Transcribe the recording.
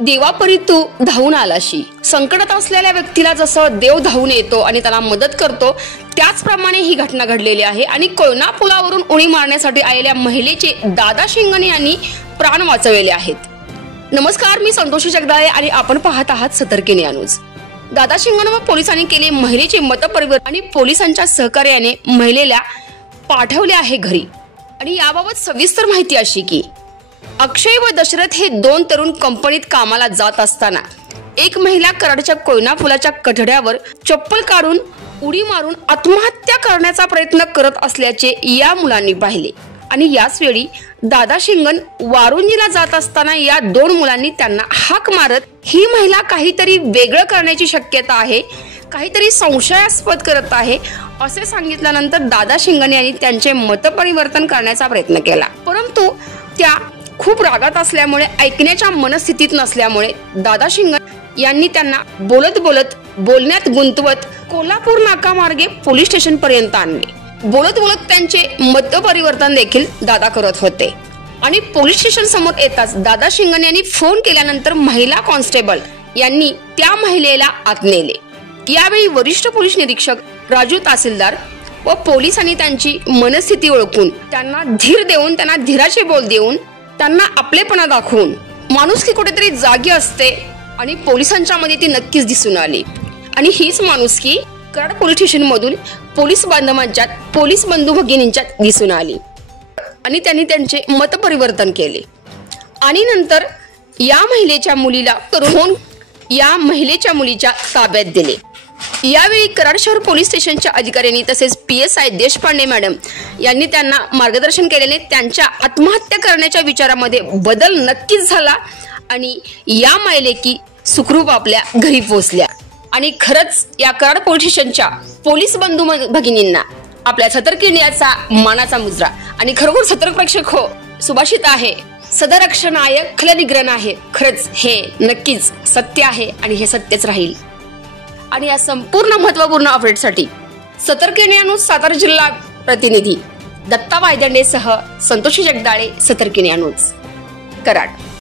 देवापरी तू धावून आलाशी। संकटात असलेल्या व्यक्तीला जसं देव धावून येतो आणि त्याला मदत करतो, त्याचप्रमाणे ही घटना घडलेली आहे। आणि कोयना पुलावरून उडी मारण्यासाठी आलेल्या महिलेचे दादा शिंगणे यांनी प्राण वाचवलेले आहेत। नमस्कार, मी संतोषी जगदाळे आणि आपण पाहत आहात सतर्क न्यूज। दादा शिंगणे व पोलिसांनी केले महिलेचे मतपरिवर्तन आणि पोलिसांच्या सहकार्याने महिलेला पाठवले आहे घरी। आणि याबाबत सविस्तर माहिती अशी की अक्षय व दशरथ हे दोन तरुण कंपनीत कामाला जात असताना एक महिला कराडच्या कोयना पुलाच्या कठड्यावर चप्पल काढून उडी मारून आत्महत्या करण्याचा प्रयत्न करत असल्याचे या मुलांनी पाहिले। आणि याच वेळी दादा शिंगण वारुंजीला जात असताना या दोन मुलांनी त्यांना हाक मारत ही महिला काहीतरी वेगळं करण्याची शक्यता आहे, काहीतरी संशयास्पद करत आहे असे सांगितल्यानंतर दादा शिंगणे यांनी त्यांचे मतपरिवर्तन करण्याचा प्रयत्न केला। परंतु त्या खूप रागात असल्यामुळे ऐकण्याच्या मनस्थितीत नसल्यामुळे दादा शिंगणे यांनी त्यांना बोलण्यात गुंतवत कोल्हापूर नाकामार्गे पोलीस स्टेशन पर्यंत आणले। बोलत त्यांचे मतपरिवर्तन देखील दादा करत होते। आणि पोलीस स्टेशन समोर येताच दादा शिंगणे यांनी फोन केल्यानंतर महिला कॉन्स्टेबल यांनी त्या महिलेला आत नेले। यावेळी वरिष्ठ पोलीस निरीक्षक राजू तहसीलदार व पोलिसांनी त्यांची मनस्थिती ओळखून त्यांना धीर देऊन, त्यांना धीराचे बोल देऊन, त्यांना आपलेपणा दाखवून माणुसकी कुठेतरी जागी असते आणि पोलिसांच्या मध्ये ती नक्कीच दिसून आली। आणि हीच माणुसकी कराड पोलीस स्टेशन मधून पोलीस बांधवांच्यात, पोलीस बंधू भगिनींच्यात दिसून आली आणि त्यांनी त्यांचे मतपरिवर्तन केले। आणि नंतर या महिलेच्या मुलीला करून या महिलेच्या मुलीच्या ताब्यात दिले। यावेळी कराड शहर पोलीस स्टेशनच्या अधिकाऱ्यांनी तसेच PSI देशपांडे मॅडम यांनी त्यांना मार्गदर्शन केल्याने त्यांच्या आत्महत्या करण्याच्या विचारामध्ये बदल नक्कीच झाला आणि या महिलेकी सुखरूप आपल्या घरी पोहोचल्या। आणि खरंच या कराड पोलीस स्टेशनच्या पोलीस बंधू भगिनींना आपल्या सतर्क न्यूजचा मानाचा मुजरा। आणि खरोखर सतर्क प्रेक्षक हो, सुभाषित आहे, सदरक्षणाय खलनिग्रहण आहे। खरंच हे नक्कीच सत्य आहे आणि हे सत्यच राहील। आणि या संपूर्ण महत्त्वपूर्ण अपडेटसाठी सतर्क न्यूज सातारा जिल्हा प्रतिनिधी दत्ता वायदंडेसह संतोषी जगदाळे, सतर्क न्यूज, कराड।